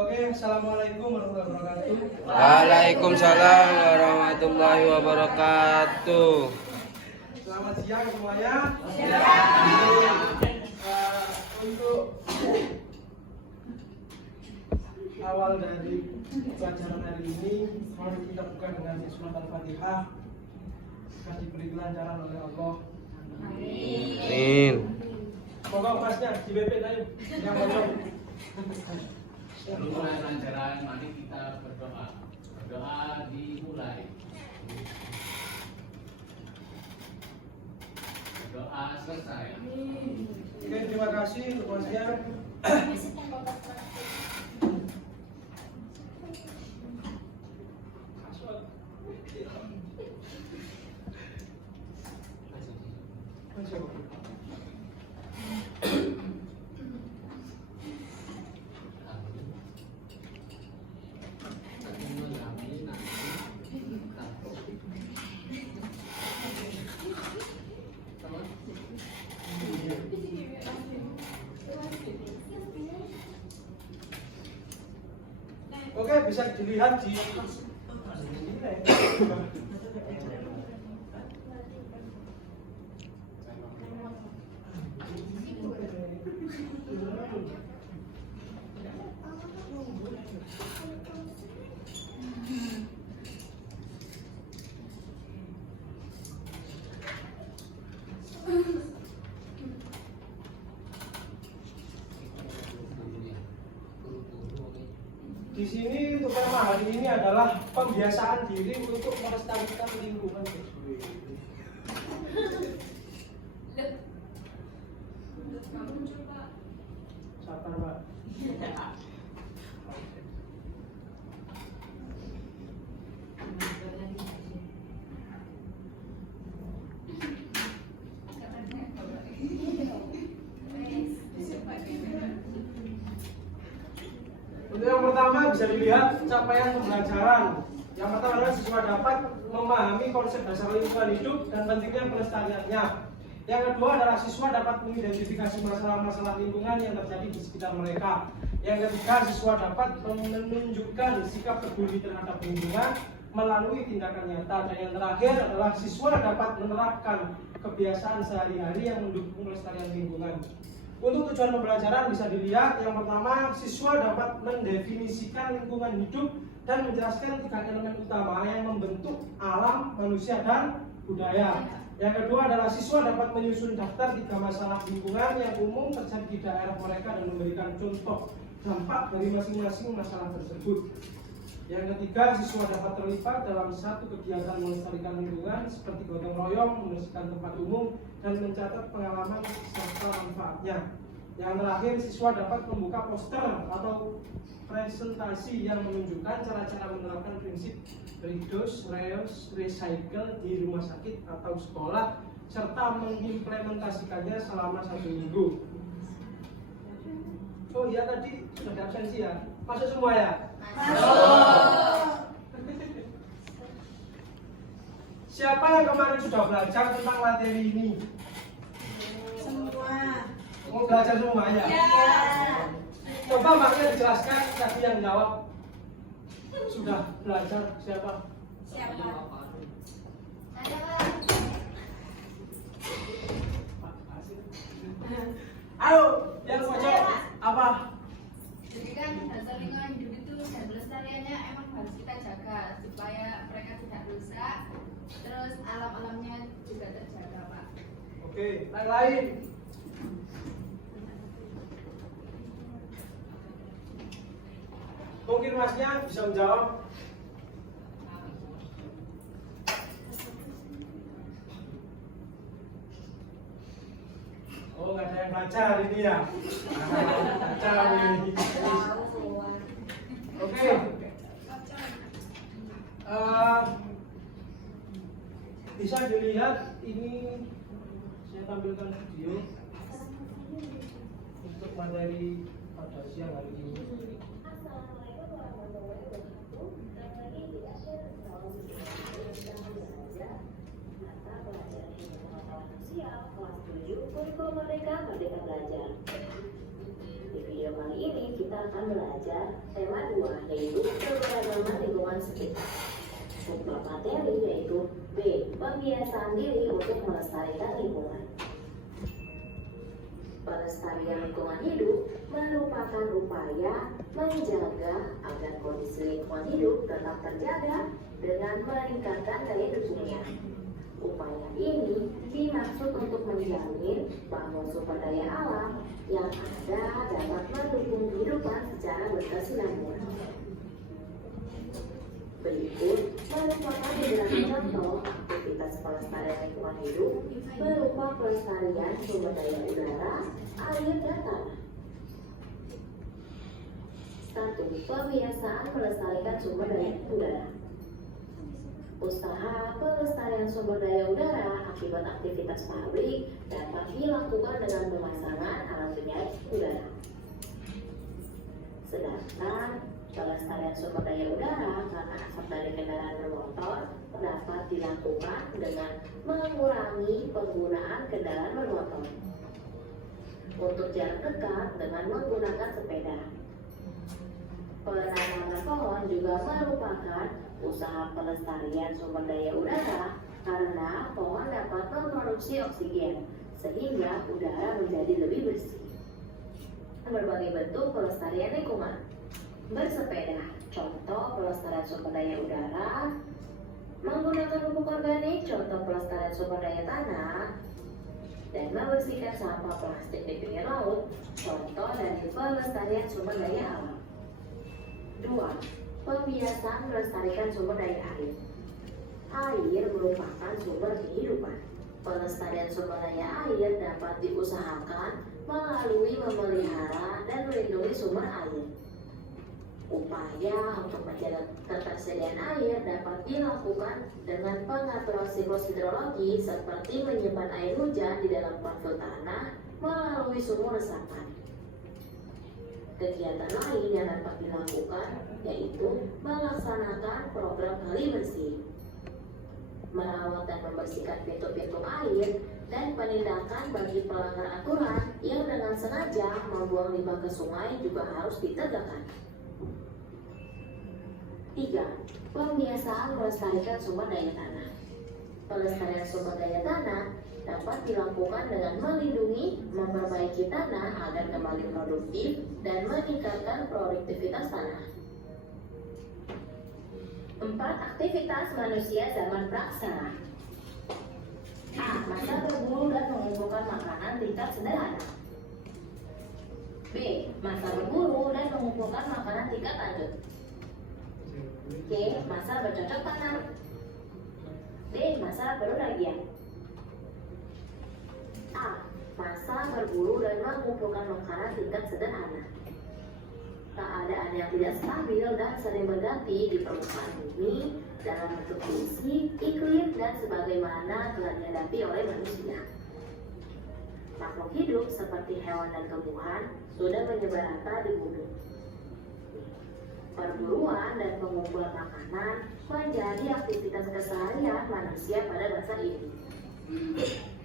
Oke, assalamualaikum warahmatullahi wabarakatuh. Waalaikumsalam warahmatullahi wabarakatuh. Selamat siang semuanya. Untuk awal dari pelajaran hari ini, mari kita buka dengan surat Al-Fatihah. Kasih beri kelancaran oleh Allah. Amin. Semoga kelasnya di BP ayo. Yang benar. Sebelum mulai pelajaran, mari kita berdoa. Berdoa dimulai. Berdoa selesai. Oke, terima kasih untuk kelasnya. Oke, bisa dilihat di Di sini untuk tema hari ini adalah pembiasaan diri untuk melestarikan lingkungan. Sabar, Pak. Untuk yang pertama bisa dilihat capaian pembelajaran. Yang pertama adalah siswa dapat memahami konsep dasar lingkungan hidup dan pentingnya pelestariannya. Yang kedua adalah siswa dapat mengidentifikasi masalah-masalah lingkungan yang terjadi di sekitar mereka. Yang ketiga, siswa dapat menunjukkan sikap peduli terhadap lingkungan melalui tindakan nyata. Dan yang terakhir adalah siswa dapat menerapkan kebiasaan sehari-hari yang mendukung pelestarian lingkungan. Untuk tujuan pembelajaran bisa dilihat, yang pertama, siswa dapat mendefinisikan lingkungan hidup dan menjelaskan 3 elemen utama yang membentuk alam, manusia, dan budaya. Yang kedua adalah siswa dapat menyusun daftar 3 masalah lingkungan yang umum terjadi di daerah mereka dan memberikan contoh dampak dari masing-masing masalah tersebut. Yang ketiga, siswa dapat terlibat dalam satu kegiatan melestarikan lingkungan seperti gotong royong, membersihkan tempat umum, dan mencatat pengalaman serta manfaatnya. Yang terakhir, siswa dapat membuka poster atau presentasi yang menunjukkan cara-cara menerapkan prinsip reduce, reuse, recycle di rumah sakit atau sekolah, serta mengimplementasikannya selama 1 minggu. Oh iya, tadi sudah ada absensi ya? Masuk semua ya? Siapa yang kemarin sudah belajar tentang materi ini? Semua. Mau belajar semua ya? Ya. Coba maknya dijelaskan tadi yang jawab. Sudah belajar siapa? Siapa? Ayo, yang mau jawab apa? Jadi kan dasar lingkungan hidup itu dan pelestariannya emang harus kita jaga supaya mereka tidak rusak, terus alam-alamnya juga terjaga, Pak. Oke, yang lain. Mungkin masnya bisa menjawab. Oh, nggak ada yang baca hari ini ya? Baca hari ini. Oke. Bisa dilihat ini saya tampilkan video untuk materi pada siang hari ini. Assalamualaikum warahmatullahi wabarakatuh. Kembali lagi di Asyir mata pelajaran ilmu pengetahuan sosial kelas 7 kurikulum Merdeka Merdeka Belajar. Di video kali ini kita akan belajar tema 2 yaitu keberagaman lingkungan sekitar. Subbab materi yaitu B. Pembiasaan diri untuk melestarikan lingkungan. Pelestarian lingkungan hidup merupakan upaya menjaga agar kondisi lingkungan hidup tetap terjaga dengan meningkatkan daya dukungnya. Upaya ini dimaksud untuk menjamin bahwa sumber daya alam yang ada dapat mendukung kehidupan secara berkesinambungan. Berikut merupakan beberapa contoh aktivitas pelestarian lingkungan hidup berupa pelestarian sumber daya udara, air, dan tanah. 1. Pembiasaan melestarikan sumber daya udara. Usaha pelestarian sumber daya udara akibat aktivitas pabrik dapat dilakukan dengan pemasangan alat penyaring udara. Sedangkan pelestarian sumber daya udara karena asap dari kendaraan bermotor dapat dilakukan dengan mengurangi penggunaan kendaraan bermotor. Untuk jarak dekat dengan menggunakan sepeda. Penanaman pohon juga merupakan usaha pelestarian sumber daya udara karena pohon dapat memproduksi oksigen sehingga udara menjadi lebih bersih. Berbagai bentuk pelestarian lingkungan. Bersepeda, contoh pelestarian sumber daya udara. Menggunakan pupuk organik, contoh pelestarian sumber daya tanah. Dan membersihkan sampah plastik di pinggir laut, contoh dari pelestarian sumber daya alam. 2. Pembiasaan melestarikan sumber daya air. Air merupakan sumber kehidupan. Pelestarian sumber daya air dapat diusahakan melalui memelihara dan melindungi sumber air. Upaya untuk menjaga ketersediaan air dapat dilakukan dengan pengaturan siklus hidrologi seperti menyimpan air hujan di dalam profil tanah melalui sumur resapan. Kegiatan lain yang dapat dilakukan yaitu melaksanakan program kali bersih, merawat dan membersihkan pintu-pintu air, dan penindakan bagi pelanggar aturan yang dengan sengaja membuang limbah ke sungai juga harus ditegakkan. 3. Pembiasaan melestarikan sumber daya tanah. Pelestarian sumber daya tanah dapat dilakukan dengan melindungi, memperbaiki tanah agar kembali produktif, dan meningkatkan produktivitas tanah. 4. Aktivitas manusia zaman praksara. A. Masa berburu dan mengumpulkan makanan tingkat sederhana. B. Masa berburu dan mengumpulkan makanan tingkat lanjut. C. Masa bercocok tanam. D. Masa beruragian. A. Masa berburu dan mengumpulkan makanan tingkat sederhana. Keadaan yang tidak stabil dan sering berganti di permukaan bumi dalam bentuk kondisi, iklim, dan sebagaimana telah dihadapi oleh manusia. Makhluk hidup seperti hewan dan tumbuhan sudah menyebar rata di bumi. Perburuan dan pengumpulan makanan menjadi aktivitas keseharian manusia pada masa ini.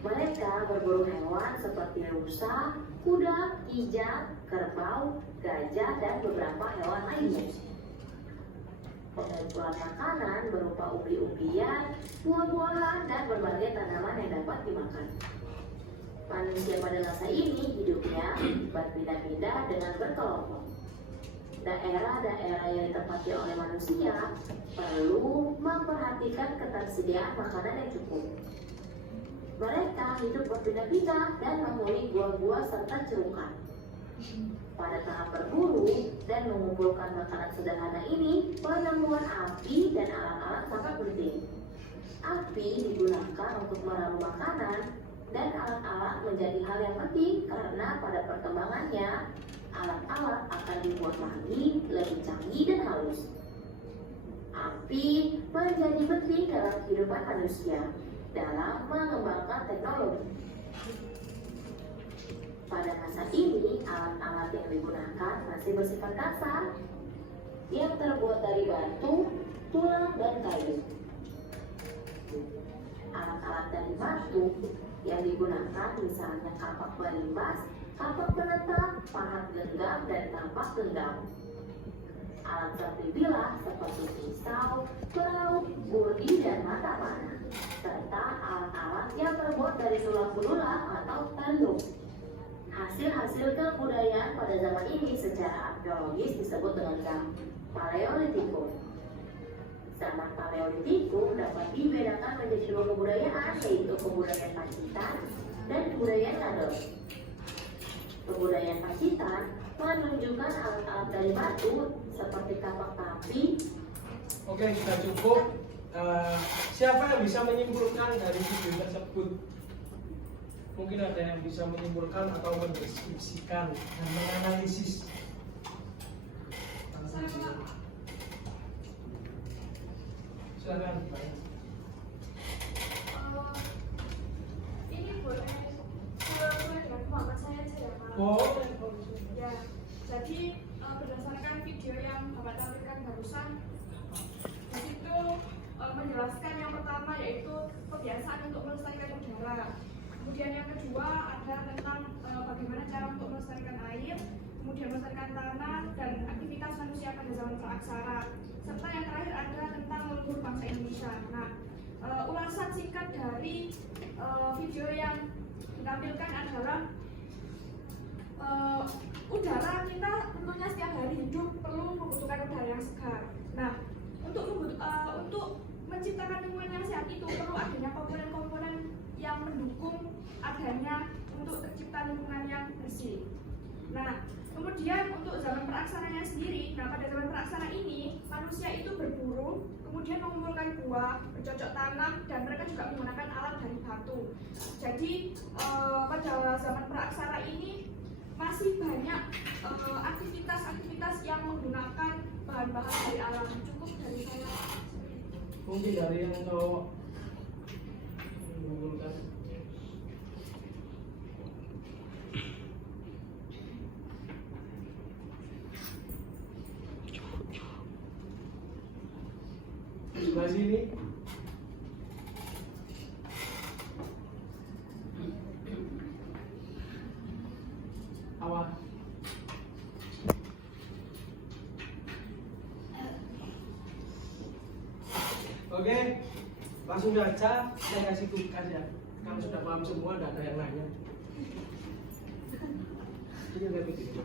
Mereka berburu hewan seperti rusa, kuda, kijang, kerbau, gajah, dan beberapa hewan lainnya. Pengumpulan makanan berupa umbi-umbian, buah-buahan, dan berbagai tanaman yang dapat dimakan. Manusia pada masa ini hidupnya berpindah-pindah dengan berkelompok. Daerah-daerah yang ditempati oleh manusia perlu memperhatikan ketersediaan makanan yang cukup. Mereka hidup berpindah-pindah dan menghuni gua-gua serta cerukan. Pada tahap berburu dan mengumpulkan makanan sederhana ini, penemuan api dan alat-alat sangat penting. Api digunakan untuk meramu makanan dan alat-alat menjadi hal yang penting karena pada perkembangannya alat-alat akan dibuat lagi lebih canggih dan halus. Api menjadi penting dalam kehidupan manusia dalam mengembangkan teknologi. Pada masa ini, alat-alat yang digunakan masih bersifat kasar, yang terbuat dari batu, tulang, dan kayu. Alat-alat dari batu yang digunakan misalnya kapak balimbas kapak penetap, pahat genggam, dan tapak genggam. Alat sapi bilah seperti pisau, perahu, gurdi, dan mata panah, serta alat-alat yang terbuat dari tulang belulang atau tanduk. Hasil-hasil kebudayaan pada zaman ini secara arkeologis disebut dengan Paleolitikum. Zaman Paleolitikum dapat dibedakan menjadi dua kebudayaan, yaitu kebudayaan Pacitan dan kebudayaan Ngado. Kebudayaan Pacitan menunjukkan alat-alat dari batu seperti kapak tapi. Oke, sudah cukup. Siapa yang bisa menyimpulkan dari video tersebut? Mungkin ada yang bisa menyimpulkan atau mendeskripsikan dan menganalisis. Silakan. Ini boleh dengan pemahaman saya aja ya, Pak. Boleh. Ya, jadi berdasarkan video yang Bapak tampilkan barusan, di situ menjelaskan yang pertama yaitu kebiasaan untuk melestarikan udara. Kemudian yang kedua ada tentang bagaimana cara untuk melestarikan air, kemudian melestarikan tanah dan aktivitas manusia pada zaman praaksara. Serta yang terakhir ada tentang leluhur bangsa Indonesia. Nah, ulasan singkat dari video yang ditampilkan adalah udara kita tentunya setiap hari hidup perlu membutuhkan udara yang segar. Nah, untuk menciptakan lingkungan yang sehat itu perlu adanya komponen-komponen yang mendukung adanya untuk tercipta lingkungan yang bersih. Nah, kemudian untuk zaman praaksaranya sendiri, pada zaman praaksara ini manusia itu berburu, kemudian mengumpulkan buah, bercocok tanam, dan mereka juga menggunakan alat dari batu. Jadi pada zaman praaksara ini masih banyak aktivitas-aktivitas yang menggunakan bahan-bahan dari alam. Cukup dari saya. Mungkin dari yang cowok mengumpulkan. Sebelah sini. Awal. Oke, langsung saja saya kasih tugas ya. Kamu sudah paham semua, tidak ada yang nanya. Ini yang lebih gede.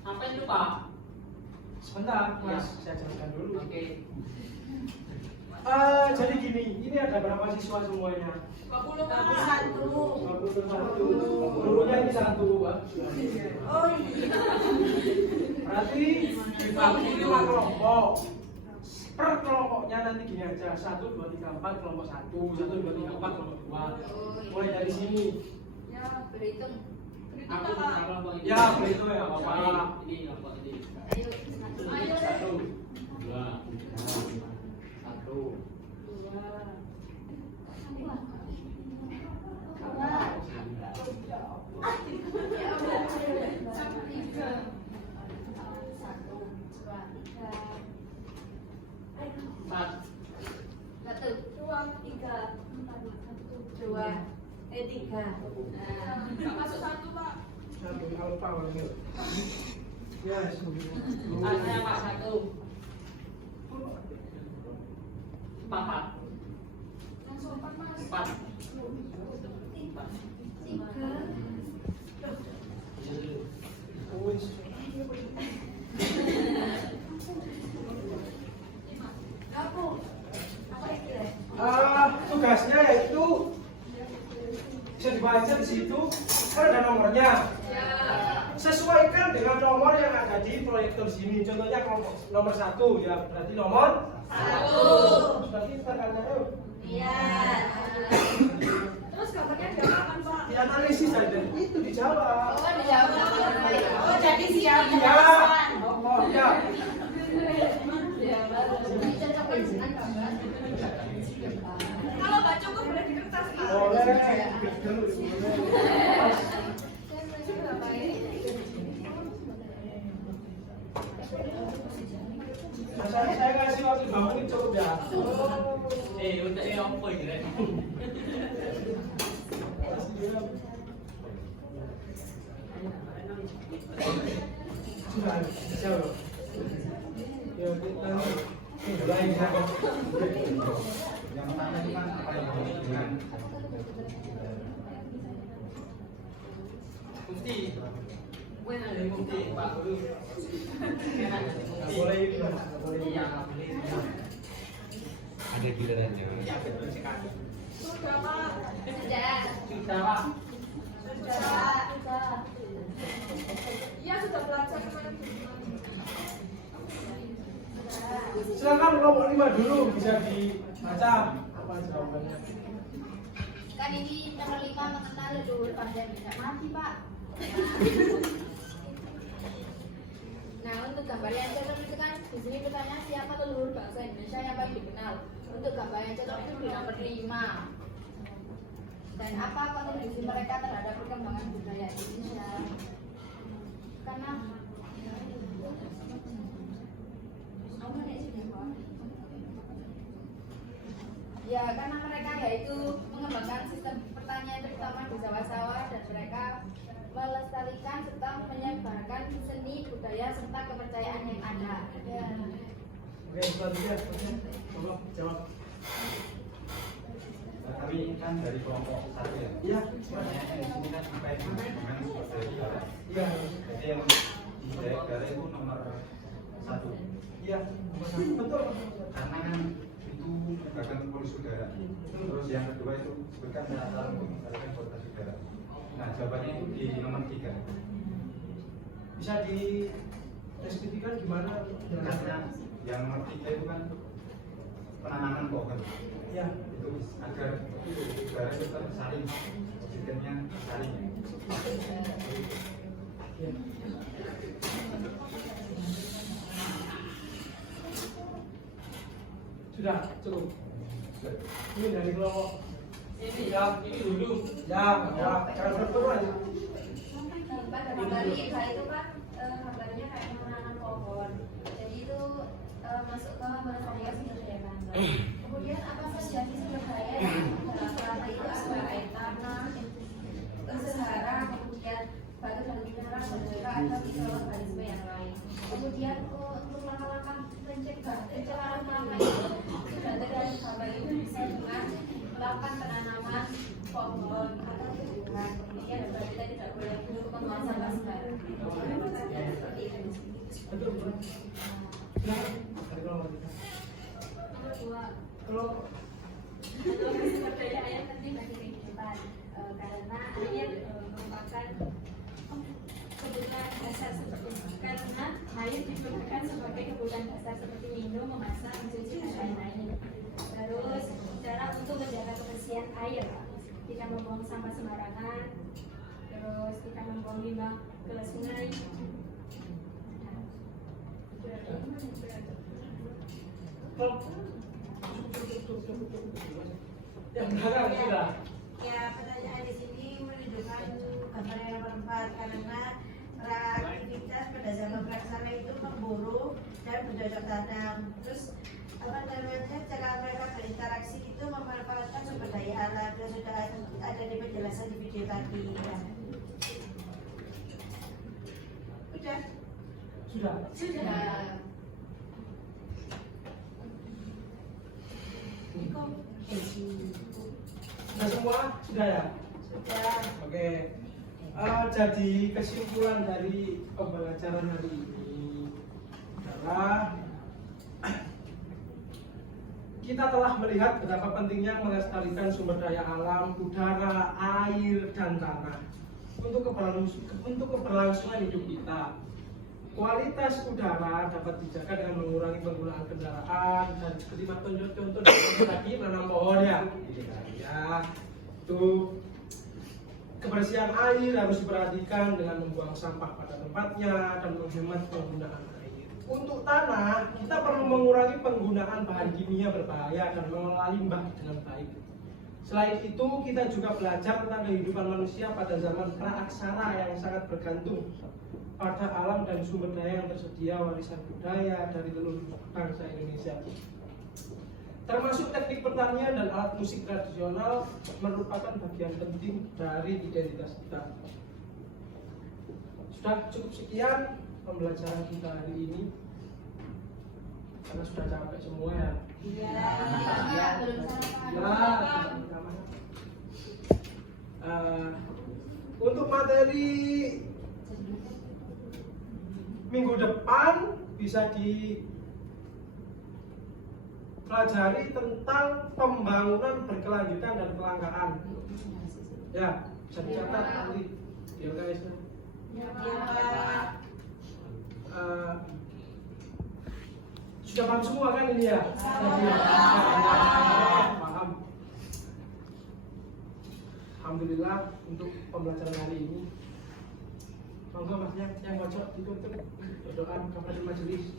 Apa itu Pak? Sebentar, Mas, saya jelaskan dulu. Oke. Jadi gini, ini ada berapa siswa semuanya? 21. 21. Gurunya ini 1, Pak. Oh iya. Berarti dibagi 5 kelompok. Per kelompoknya nanti gini aja, 1, 2, 3, 4, kelompok 1, 1, 2, 3, 4, kelompok 2. Mulai dari sini. Ya, berhitung. Aku punya kelompok ini. Ya, begitu ya, Bapak. Ini kelompok ini. Ayo, satu. Ayo. 1, 2, 1. Tiga. Nggak masuk 1, Pak. Alfa lagi. Ya, Saya Pak 1. 4. Langsung 4, Mas. 4. 3. Tugasnya yaitu bisa dibaca di situ, kan ada nomornya. Sesuaikan dengan nomor yang ada di proyektor sini. Contohnya kelompok nomor 1 ya, berarti nomor 1. Berarti kita akan tahu. Iya. Terus gambarnya diapakan, Pak? Ya analisis aja. Itu dijawab. Oh, dijawab. Oh, jadi siap Ya. Ya. Ya, cocok dengan gambar. Kalau nggak cukup boleh di kertas Pak. Boleh. Saya kasih waktu 2 menit cukup ya. Untuk apa ini? Rek? Sudah, jawab. Ya, mulai ya. Yang pertama itu kan apa yang dengan Mufti. Mana ada mufti? Pak Guru. Nggak boleh ini, Mas. Nggak boleh ini. Iya, nggak boleh. Ada gilirannya. Iya, betul sekali. Sudah Pak. Sudah. Sudah, Pak. Sudah. Iya sudah belajar kemarin. Silakan kelompok 5 dulu bisa dibaca apa jawabannya. Kan ini nomor 5 mengenal leluhur pada tidak mati, Pak. Nah, untuk gambar yang cocok itu kan di sini pertanyaan siapa leluhur bangsa Indonesia yang paling dikenal. Untuk gambar yang cocok itu di nomor 5. Dan apa kontribusi mereka terhadap perkembangan budaya Indonesia? Karena ya, karena mereka yaitu mengembangkan sistem pertanian terutama di sawah-sawah dan mereka melestarikan serta menyebarkan seni budaya serta kepercayaan yang ada. Ya. Oke, selanjutnya. Tolong jawab. kami kan dari kelompok 1 ya. Iya. Sebenarnya di sini kan apa yang dengan budaya negara. Iya. Jadi yang budaya negara itu nomor 1. Iya. Betul. Karena kan itu merupakan polusi udara. Terus yang kedua itu sebutkan cara untuk meningkatkan kualitas udara. Nah, jawabannya itu di nomor 3. Bisa dideskripsikan gimana? Karena yang nomor 3 itu kan penanaman pohon. Ya. Itu agar udara itu tersaring, oksigennya saling. Ya. Sudah cukup. Ini dari kelompok ini ya, ini dulu. Ya, jangan berperan. Pak dari Bali, itu kan gambarnya kayak menanam pohon. Jadi itu masuk ke melestarikan sumber daya bangsa. Kemudian apa saja sih sumber daya dalam rangka itu ada air tanah, sehara, kemudian batu dan mineral dan juga ada mikroorganisme yang lain. Kemudian untuk langkah-langkah pencemaran nama itu sudah terjadi gambar itu bisa dengan melakukan penanaman pohon atau tumbuhan. Kemudian kita tidak boleh membuang sampah sembarangan. Seperti itu. Betul. Silakan. Dari kelompok kita. Nomor 2. Kalau Sumber daya air penting bagi kehidupan karena air merupakan kebutuhan dasar karena air digunakan sebagai kebutuhan dasar seperti minum, memasak, mencuci dan lain-lain. Terus cara untuk menjaga kebersihan air, tidak membuang sampah sembarangan, terus tidak membuang limbah ke sungai. yang belakang sudah. Ya, pertanyaan di sini menunjukkan gambar yang nomor 4 karena aktivitas pada zaman praksana itu memburu dan bercocok tanam. Terus apa namanya cara mereka berinteraksi itu memanfaatkan sumber daya alam dan sudah ada di penjelasan di video tadi. Ya. Udah. Sudah. Sudah semua? Sudah ya? Sudah. Oke. Jadi kesimpulan dari pembelajaran hari ini adalah kita telah melihat betapa pentingnya melestarikan sumber daya alam, udara, air, dan tanah untuk keberlangsungan hidup kita. Kualitas udara dapat dijaga dengan mengurangi penggunaan kendaraan dan seperti contoh tadi menanam pohon ya. Ya, itu. kebersihan air harus diperhatikan dengan membuang sampah pada tempatnya dan menghemat penggunaan air. Untuk tanah, kita perlu mengurangi penggunaan bahan kimia berbahaya dan mengelola limbah dengan baik. Selain itu, kita juga belajar tentang kehidupan manusia pada zaman praaksara yang sangat bergantung pada alam dan sumber daya yang tersedia warisan budaya dari seluruh bangsa Indonesia. Termasuk teknik pertanian dan alat musik tradisional merupakan bagian penting dari identitas kita. Sudah cukup sekian pembelajaran kita hari ini, karena sudah capek semua ya. Untuk materi minggu depan bisa dipelajari tentang pembangunan berkelanjutan dan kelangkaan. Ya, bisa dicatat nanti. Ya guys. Sudah paham semua kan ini ya? Paham. Alhamdulillah untuk pembelajaran hari ini. Monggo Mas yang bocor ditutup berdoa kepada majelis.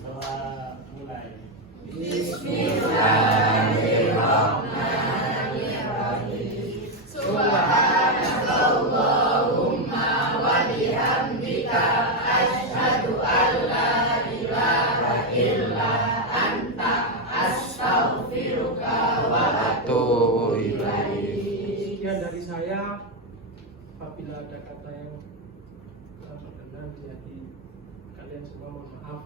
Doa mulai. Bismillahirrahmanirrahim. Subhanallahumma wa bihamdika asyhadu an la ilaha illa anta astaghfiruka wa atubu ilaik. Sekian dari saya. Apabila ada kata yang kurang berkenan di hati kalian semua, mohon maaf.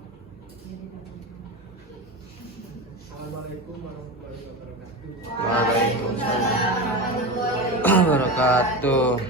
Assalamualaikum warahmatullahi wabarakatuh. Waalaikumsalam warahmatullahi wabarakatuh.